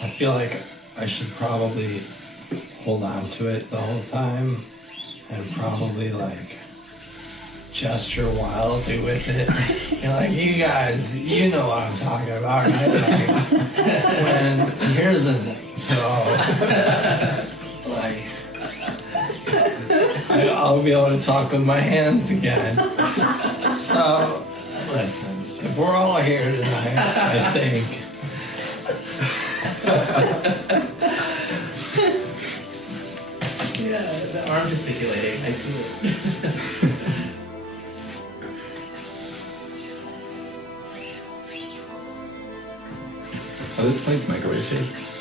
I feel like I should probably hold on to it the whole time and probably like gesture wildly with it. And like, you guys, you know what I'm talking about, right? Like, here's the thing. So, like, I'll be able to talk with my hands again. So, listen, if we're all here tonight, I think. Yeah, the arm gesticulating, I see it. Oh, this plate's microwave safe.